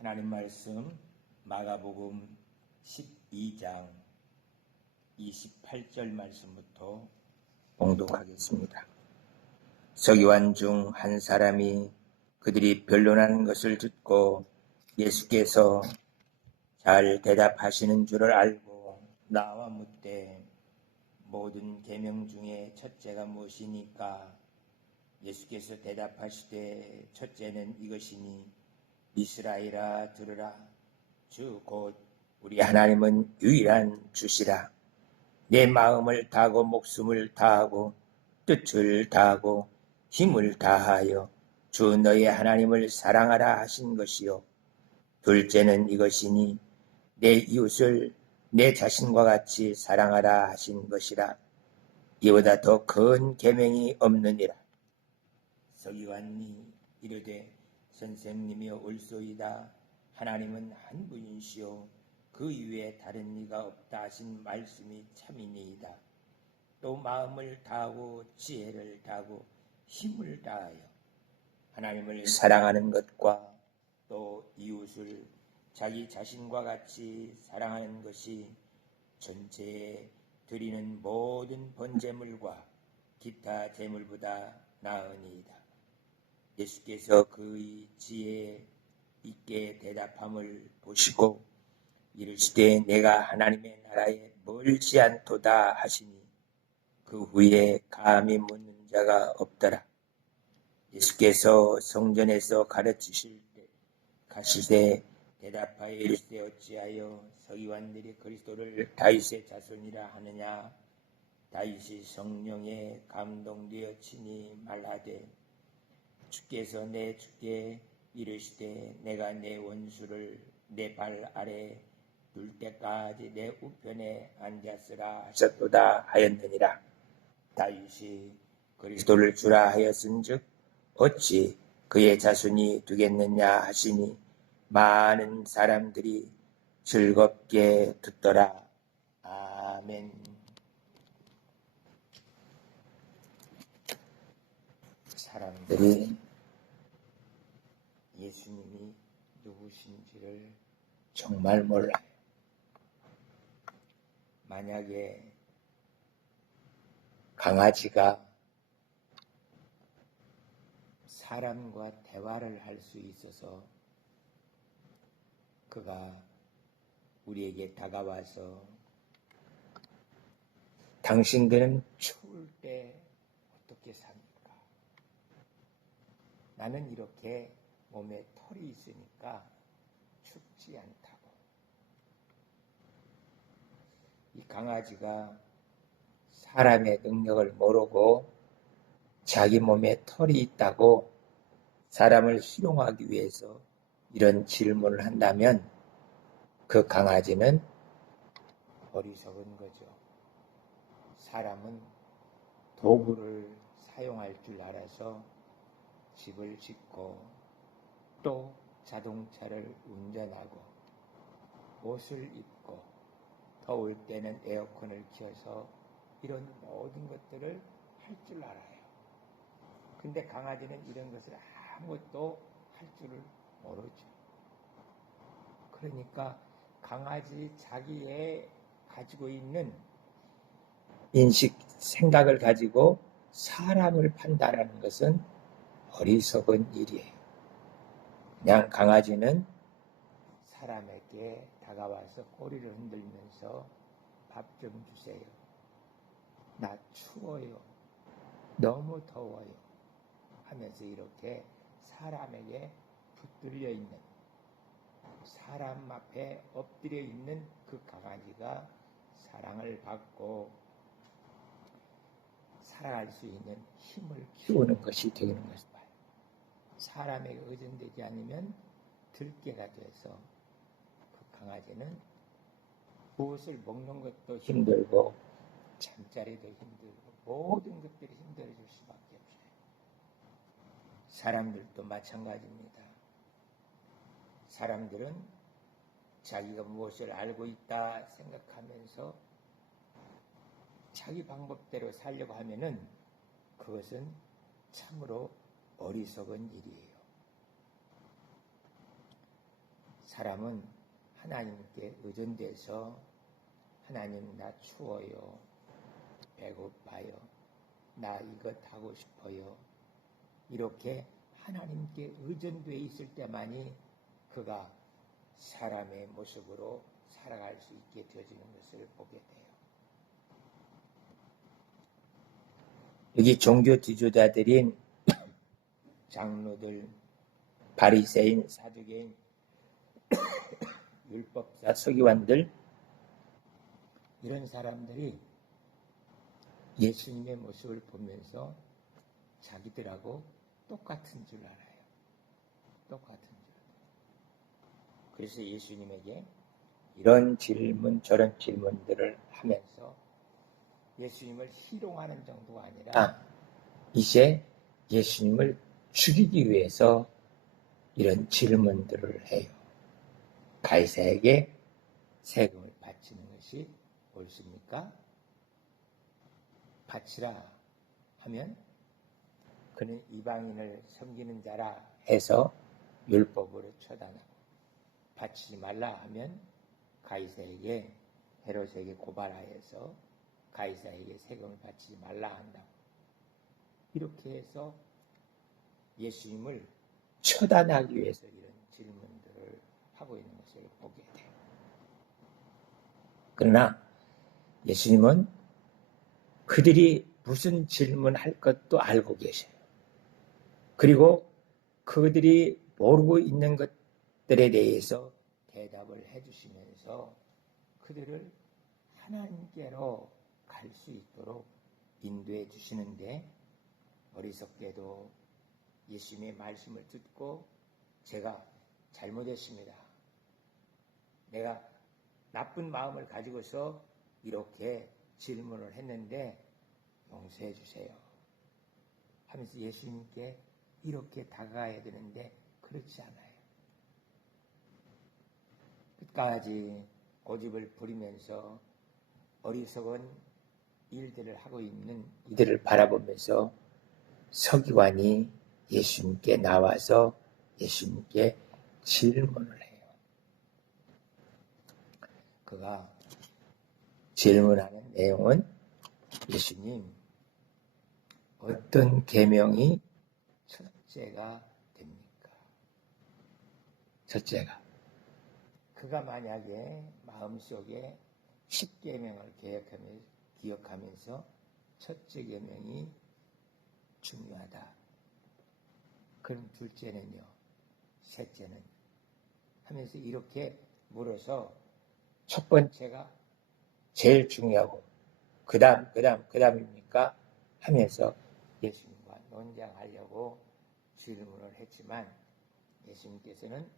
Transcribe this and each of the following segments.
하나님 말씀 마가복음 12장 28절 말씀부터 봉독하겠습니다. 서기관 중 한 사람이 그들이 변론하는 것을 듣고 예수께서 잘 대답하시는 줄을 알고 나와 묻되 모든 계명 중에 첫째가 무엇이니까? 예수께서 대답하시되 첫째는 이것이니 이스라엘아 들으라. 주 곧 우리 하나님은 유일한 주시라. 내 마음을 다하고 목숨을 다하고 뜻을 다하고 힘을 다하여 주 너의 하나님을 사랑하라 하신 것이요. 둘째는 이것이니 내 이웃을 내 자신과 같이 사랑하라 하신 것이라. 이보다 더 큰 계명이 없느니라. 서기관이 이르되 선생님이여 옳소이다. 하나님은 한 분이시오 그 이외에 다른 이가 없다 하신 말씀이 참이니이다. 또 마음을 다하고 지혜를 다하고 힘을 다하여 하나님을 사랑하는 것과 또 이웃을 자기 자신과 같이 사랑하는 것이 전체에 드리는 모든 번제물과 기타 제물보다 나으니이다. 예수께서 그의 지혜 있게 대답함을 보시고 이르시되 내가 하나님의 나라에 멀지 않도다 하시니 그 후에 감히 묻는 자가 없더라. 예수께서 성전에서 가르치실 때 가시되 대답하여 이르시되 어찌하여 서기관들이 그리스도를 다윗의 자손이라 하느냐? 다윗이 성령에 감동되어 친히 말하되 주께서 내 주께 이르시되 내가 내 원수를 내 발 아래 둘 때까지 내 우편에 앉았으라 하셨도다 하였느니라. 다윗이 그리스도를 주라 하였은즉 어찌 그의 자손이 되겠느냐 하시니 많은 사람들이 즐겁게 듣더라. 아멘. 사람들이 예수님이 누구신지를 정말 몰라요. 만약에 강아지가 사람과 대화를 할 수 있어서 그가 우리에게 다가와서 당신들은 추울 때 어떻게 삽니까? 나는 이렇게 몸에 털이 있으니까 춥지 않다고. 이 강아지가 사람의 능력을 모르고 자기 몸에 털이 있다고 사람을 희롱하기 위해서 이런 질문을 한다면 그 강아지는 어리석은 거죠. 사람은 도구를 사용할 줄 알아서 집을 짓고 또 자동차를 운전하고 옷을 입고 더울 때는 에어컨을 켜서 이런 모든 것들을 할 줄 알아요. 근데 강아지는 이런 것을 아무것도 할 줄을 모르죠. 그러니까 강아지 자기의 가지고 있는 인식, 생각을 가지고 사람을 판단하는 것은 어리석은 일이에요. 그냥 강아지는 사람에게 다가와서 꼬리를 흔들면서 밥 좀 주세요. 나 추워요. 너무 더워요. 하면서 이렇게 사람에게 붙들려 있는, 사람 앞에 엎드려 있는 그 강아지가 사랑을 받고 살아갈 수 있는 힘을 키우는 것이 되는 것을 봐요. 사람에게 의존되지 않으면 들깨가 돼서 그 강아지는 무엇을 먹는 것도 힘들고 잠자리도 힘들고 모든 것들이 힘들어질 수밖에 없어요. 사람들도 마찬가지입니다. 사람들은 자기가 무엇을 알고 있다 생각하면서 자기 방법대로 살려고 하면은 그것은 참으로 어리석은 일이에요. 사람은 하나님께 의존돼서 하나님 나 추워요, 배고파요, 나 이것 하고 싶어요, 이렇게 하나님께 의존돼 있을 때만이 그가 사람의 모습으로 살아갈 수 있게 되어지는 것을 보게 돼요. 여기 종교 지도자들인 장로들, 바리새인, 사두개인, 율법사, 서기관들, 이런 사람들이 예수님의 모습을 보면서 자기들하고 똑같은 줄 알아요. 똑같은 줄. 그래서 예수님에게 이런 질문 저런 질문들을 하면서 예수님을 희롱하는 정도가 아니라 이제 예수님을 죽이기 위해서 이런 질문들을 해요. 가이사에게 세금을 바치는 것이 옳습니까? 바치라 하면 그는 이방인을 섬기는 자라 해서 율법으로 처단하고, 바치지 말라 하면 가이사에게, 헤롯에게 고발하여서 가이사에게 세금을 바치지 말라 한다고. 이렇게 해서 예수님을 처단하기 위해서 이런 질문들을 하고 있는 것을 보게 돼요. 그러나 예수님은 그들이 무슨 질문할 것도 알고 계셔요. 그리고 그들이 모르고 있는 것들에 대해서 대답을 해주시면서 그들을 하나님께로 갈 수 있도록 인도해 주시는데, 어리석게도 예수님의 말씀을 듣고 제가 잘못했습니다, 내가 나쁜 마음을 가지고서 이렇게 질문을 했는데 용서해 주세요 하면서 예수님께 이렇게 다가가야 되는데 그렇지 않아요. 끝까지 고집을 부리면서 어리석은 일들을 하고 있는 이들을 바라보면서 서기관이 예수님께 나와서 예수님께 질문을 해요. 그가 질문하는 내용은, 예수님, 어떤 계명이 첫째가 됩니까? 첫째가. 그가 만약에 마음속에 10계명을 기억하면서 첫째 계명이 중요하다, 그럼 둘째는요, 셋째는 하면서 이렇게 물어서 첫 번째가 제일 중요하고 그 다음입니까? 하면서 예수님과 논쟁하려고 질문을 했지만 예수님께서는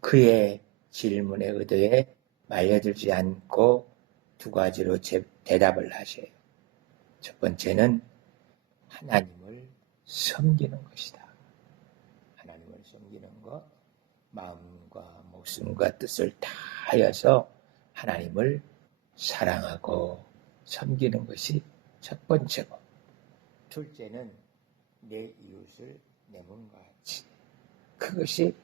그의 질문의 의도에 말려들지 않고 두 가지로 대답을 하셔요. 첫 번째는 하나님을 섬기는 것이다. 하나님을 섬기는 것, 마음과 목숨과 뜻을 다하여서 하나님을 사랑하고 섬기는 것이 첫 번째고, 둘째는 내 이웃을 내 몸과 같이, 그것이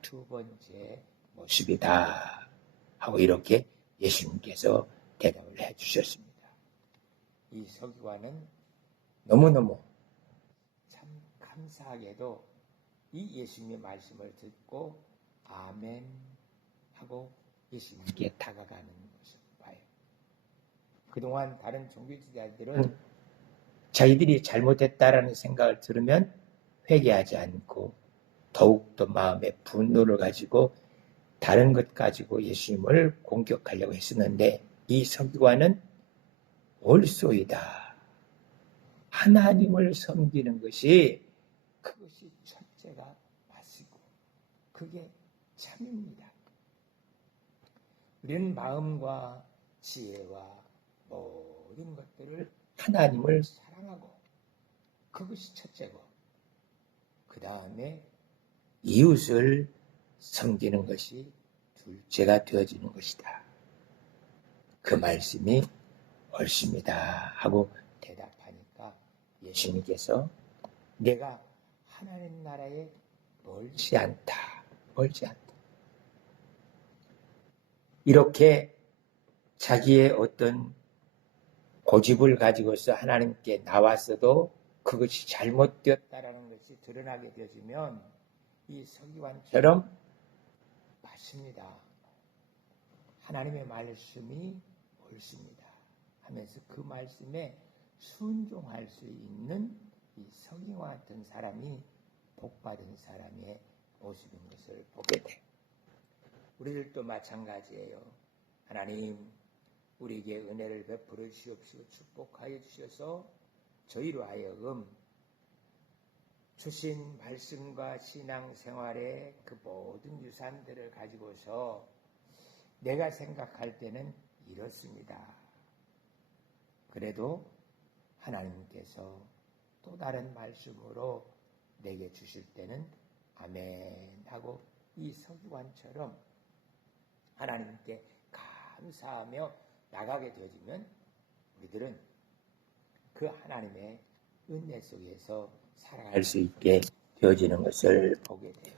두 번째 모습이다 하고 이렇게 예수님께서 대답을 해주셨습니다. 이 서기관은 너무너무 참 감사하게도 이 예수님의 말씀을 듣고 아멘 하고 예수님께 다가가는 것을 봐요. 그동안 다른 종교지도자들은 자기들이 잘못했다라는 생각을 들으면 회개하지 않고 더욱더 마음에 분노를 가지고 다른 것 가지고 예수님을 공격하려고 했었는데, 이 서기관은 옳소이다, 하나님을 섬기는 것이 그것이 첫째가 맞고 그게 참입니다. 우리는 마음과 지혜와 모든 것들을 하나님을 사랑하고 그것이 첫째고, 그 다음에 이웃을 섬기는 것이 둘째가 되어지는 것이다. 그 말씀이 옳습니다 하고 대답하니까 예수님께서 내가 하나님 나라에 멀지 않다. 이렇게 자기의 어떤 고집을 가지고서 하나님께 나왔어도 그것이 잘못되었다라는 것이 드러나게 되어지면 이 서기관처럼 맞습니다. 하나님의 말씀이 옳습니다 하면서 그 말씀에 순종할 수 있는 이 서기와 같은 사람이 복받은 사람의 모습인 것을 보게 돼요. 우리들도 마찬가지예요. 하나님, 우리에게 은혜를 베풀어 주시옵시고 축복하여 주셔서 저희로 하여금 주신 말씀과 신앙생활의 그 모든 유산들을 가지고서 내가 생각할 때는 이렇습니다. 그래도 하나님께서 또 다른 말씀으로 내게 주실 때는 아멘 하고 이 서기관처럼 하나님께 감사하며 나가게 되어지면 우리들은 그 하나님의 은혜 속에서 살아갈 수 있게 되어지는 것을 보게 돼요.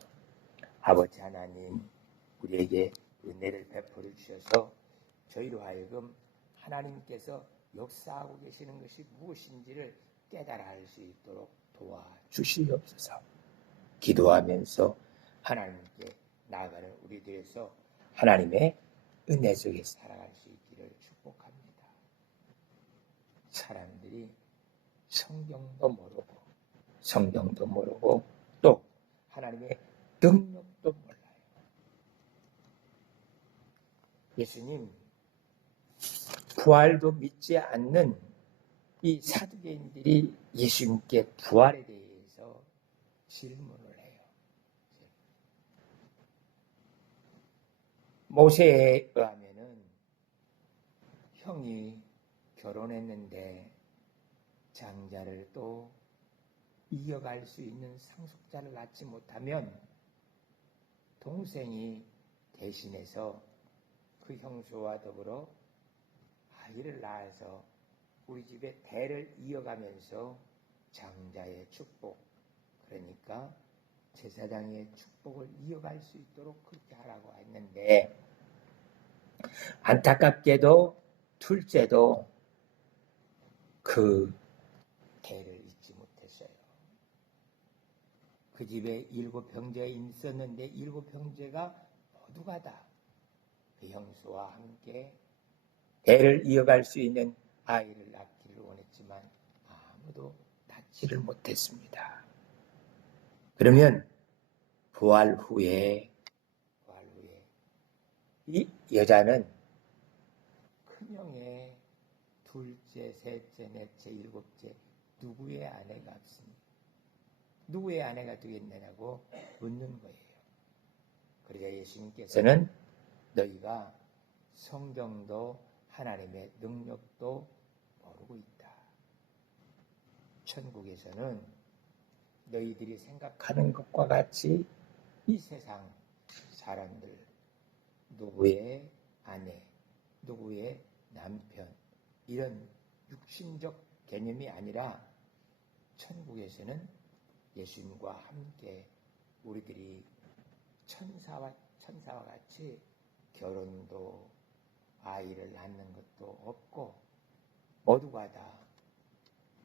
아버지 하나님, 우리에게 은혜를 베풀어 주셔서 저희로 하여금 하나님께서 역사하고 계시는 것이 무엇인지를 깨달아 알 수 있도록 도와주시옵소서. 기도하면서 하나님께 나아가는 우리들에서 하나님의 은혜 속에 살아갈 수 있기를 축복합니다. 사람들이 성경도 모르고 또 하나님의 능력도 몰라요. 예수님, 부활도 믿지 않는 이 사두개인들이 예수님께 부활에 대해서 질문을 해요. 모세에 의하면은 형이 결혼했는데 장자를 또 이어갈 수 있는 상속자를 낳지 못하면 동생이 대신해서 그 형수와 더불어 아이를 낳아서 우리 집의 대를 이어가면서 장자의 축복, 그러니까 제사장의 축복을 이어갈 수 있도록 그렇게 하라고 했는데 안타깝게도 둘째도 그 대를 잇지 못했어요. 그 집에 7 형제가 있었는데 7 형제가 모두가 다 그 형수와 함께 대를 이어갈 수 있는 아이를 낳기를 원했지만 아무도 낳지를 못했습니다. 그러면 부활 후에 이 여자는 큰형의 둘째, 셋째, 넷째, 7째 누구의 아내가 없습니다. 누구의 아내가 되겠느냐고 묻는 거예요. 그러자 예수님께서는 너희가 성경도 하나님의 능력도 모르고 있다. 천국에서는 너희들이 생각하는 것과 같이 이 세상 사람들, 누구의 아내, 누구의 남편, 이런 육신적 개념이 아니라 천국에서는 예수님과 함께 우리들이 천사와 같이 결혼도 아이를 낳는 것도 없고 모두가 다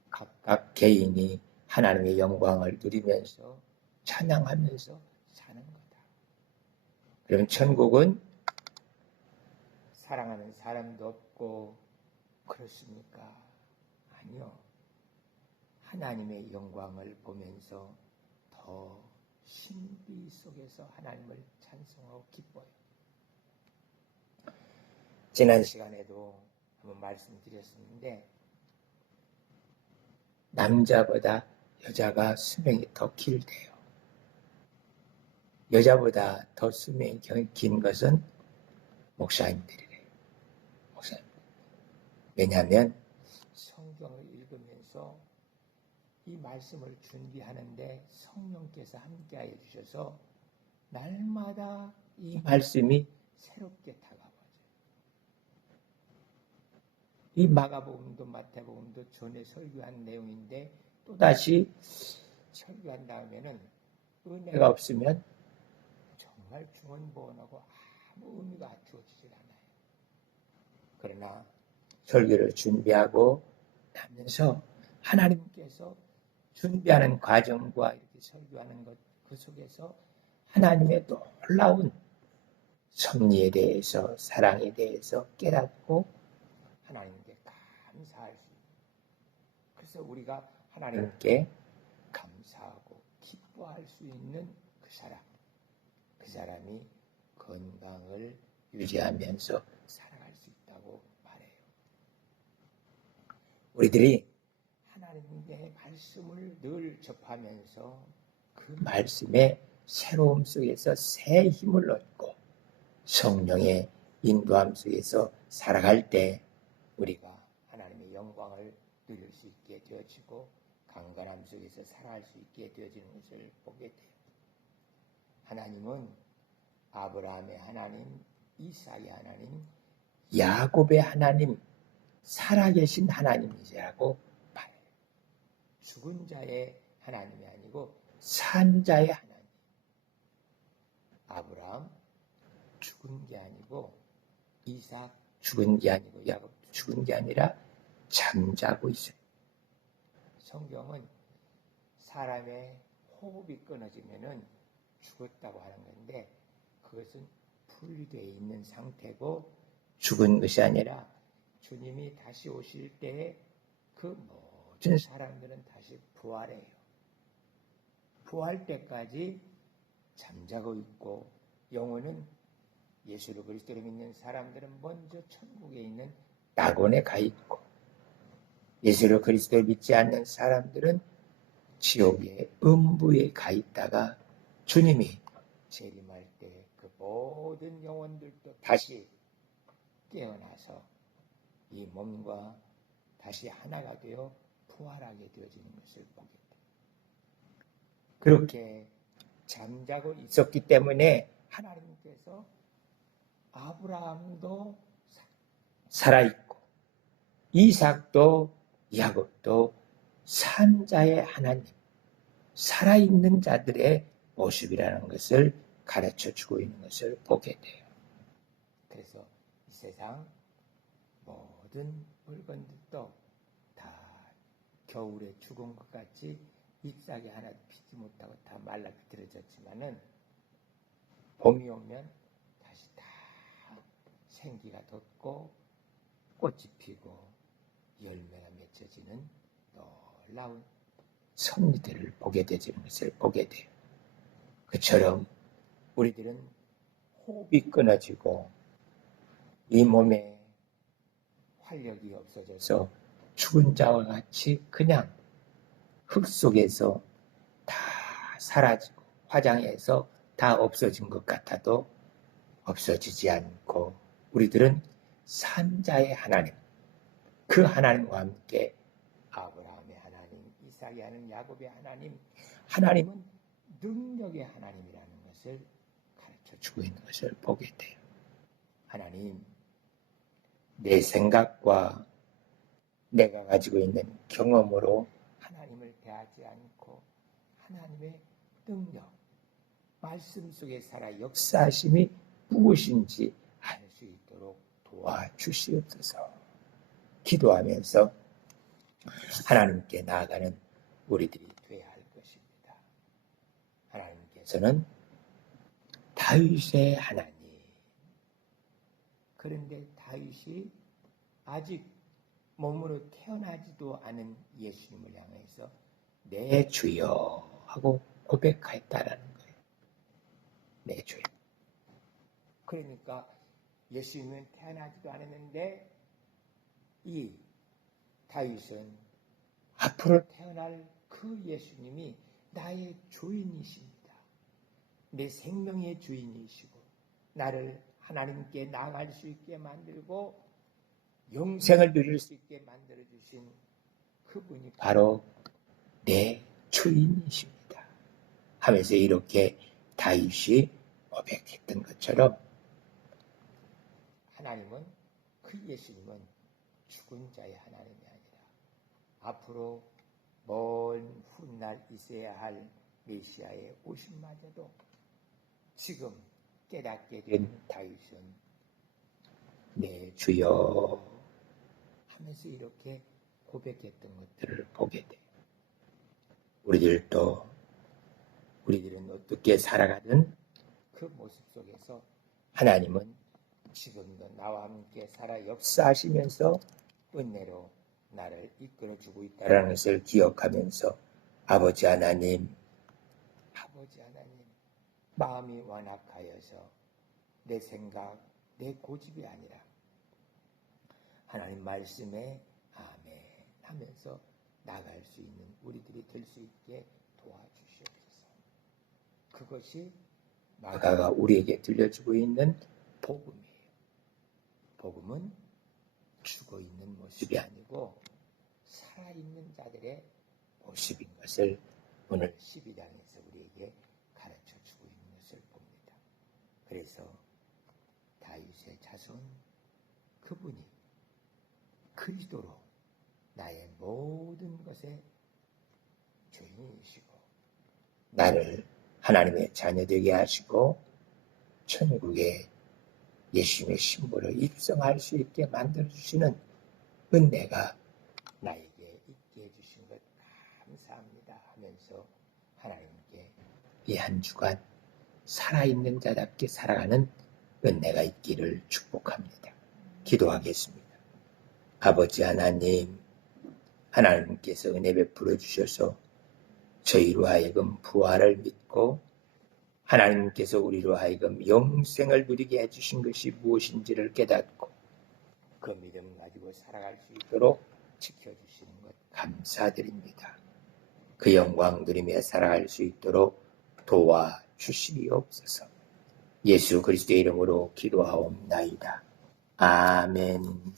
각각 개인이 하나님의 영광을 누리면서 찬양하면서 사는 거다. 그럼 천국은 사랑하는 사람도 없고 그렇습니까? 아니요. 하나님의 영광을 보면서 더 신비 속에서 하나님을 찬송하고 기뻐요. 지난 시간에도 한번 말씀드렸었는데 남자보다 여자가 수명이 더 길대요. 여자보다 더 수명이 긴 것은 목사님들이래요. 왜냐하면 성경을 읽으면서 이 말씀을 준비하는데 성령께서 함께하여 주셔서 날마다 이 말씀이 새롭게 다가와요. 이 마가복음도 마태복음도 전에 설교한 내용인데 또다시 설교한 다음에는 은혜가 없으면 정말 중언부언하고 아무 의미가 주어지질 않아요. 그러나 설교를 준비하고 하면서 하나님께서 준비하는 과정과 이렇게 설교하는 것, 그 속에서 하나님의 놀라운 섭리에 대해서, 사랑에 대해서 깨닫고 하나님께 감사할 수 있는, 그래서 우리가 하나님께 감사하고 기뻐할 수 있는 그 사람이 건강을 유지하면서 살아갈 수 있다고 말해요. 우리들이 하나님의 말씀을 늘 접하면서 그 말씀의 새로움 속에서 새 힘을 얻고 성령의 인도함 속에서 살아갈 때 우리가 하나님의 영광을 누릴 수 있게 되어지고 강건함 속에서 살아갈 수 있게 되어지는 것을 보게 돼요. 하나님은 아브라함의 하나님, 이삭의 하나님, 야곱의 하나님, 살아계신 하나님이라고 봐요. 죽은 자의 하나님이 아니고 산 자의 하나님. 아브라함 죽은 게 아니고, 이삭 죽은 게 아니고, 야곱 죽은 게 아니라 잠자고 있어요. 성경은 사람의 호흡이 끊어지면은 죽었다고 하는 건데, 그것은 분리되어 있는 상태고 죽은 것이 아니라 주님이 다시 오실 때에 그 모든 사람들은 다시 부활해요. 부활 때까지 잠자고 있고, 영혼은 예수를 그리스도로 믿는 사람들은 먼저 천국에 있는 낙원에 가 있고, 예수를 그리스도를 믿지 않는 사람들은 지옥의 음부에 가 있다가 주님이 재림할 때 그 모든 영혼들도 다시 깨어나서 이 몸과 다시 하나가 되어 부활하게 되어지는 것을 보게 돼요. 그렇게 잠자고 있었기 때문에 하나님께서 아브라함도 살아있고 이삭도 야곱도 산자의 하나님, 살아있는 자들의 모습이라는 것을 가르쳐주고 있는 것을 보게 돼요. 그래서 이 세상 모든 물건들도 다 겨울에 죽은 것 같이 잎사귀 하나 피지 못하고 다 말라 비틀어졌지만은 봄이 오면 다시 다 생기가 돋고 꽃이 피고 열매가 맺혀지는 놀라운 섭리들을 보게 되는 것을 보게 돼요. 그처럼 우리들은 호흡이 끊어지고 이 몸에 활력이 없어져서 죽은 자와 같이 그냥 흙 속에서 다 사라지고 화장해서 다 없어진 것 같아도 없어지지 않고, 우리들은 산자의 하나님, 그 하나님과 함께 아브라함의 하나님, 이삭의 하나님, 야곱의 하나님, 하나님은 능력의 하나님이라는 것을 가르쳐주고 있는 것을 보게 돼요. 하나님, 내 생각과 내가 가지고 있는 경험으로 하나님을 대하지 않고 하나님의 능력, 말씀 속에 살아 역사하심이 무엇인지 알 수 있도록 도와주시옵소서. 기도하면서 하나님께 나아가는 우리들이 되어야 할 것입니다. 하나님께서는 다윗의 하나님, 그런데 다윗이 아직 몸으로 태어나지도 않은 예수님을 향해서 내 주여 하고 고백했다라는 거예요. 내 주여. 그러니까 예수님은 태어나지도 않았는데 이 다윗은 앞으로 태어날 그 예수님이 나의 주인이십니다. 내 생명의 주인이시고 나를 하나님께 나아갈 수 있게 만들고 영생을 누릴 수 있게 만들어주신 그분이 바로 내 주인이십니다 하면서 이렇게 다윗이 고백했던 것처럼 하나님은, 그 예수님은 죽은 자의 하나님이 아니라 앞으로 먼 훗날 있어야 할 메시아의 오심마저도 지금 깨닫게 된 다윗은 네 주여 하면서 이렇게 고백했던 것들을 보게 돼요. 우리들은 어떻게 살아가든 그 모습 속에서 하나님은 지금도 나와 함께 살아 역사하시면서 은혜로 나를 이끌어주고 있다는 것을 기억하면서 아버지 하나님, 마음이 완악하여서 내 생각, 내 고집이 아니라 하나님 말씀에 아멘 하면서 나갈 수 있는 우리들이 될 수 있게 도와주시옵소서. 그것이 마가가 우리에게 들려주고 있는 복음이에요. 복음은 죽어있는 모습이 아니고 살아있는 자들의 모습인 것을 오늘 12장에서 우리에게 가르쳐주고 있는 것을 봅니다. 그래서 다윗의 자손 그분이 그리스도로 나의 모든 것에 주인이시고 나를 하나님의 자녀되게 하시고 천국에 예수님의 신부로 입성할 수 있게 만들어주시는 은혜가 나에게 있게 해주신 것 감사합니다 하면서 하나님께 이 한 주간 살아있는 자답게 살아가는 은혜가 있기를 축복합니다. 기도하겠습니다. 아버지 하나님께서 은혜 베풀어 주셔서 저희로 하여금 부활을 믿고 하나님께서 우리로 하여금 영생을 누리게 해주신 것이 무엇인지를 깨닫고 그 믿음 가지고 살아갈 수 있도록 지켜주시는 것 감사드립니다. 그 영광 누리며 살아갈 수 있도록 도와주시옵소서. 예수 그리스도의 이름으로 기도하옵나이다. 아멘.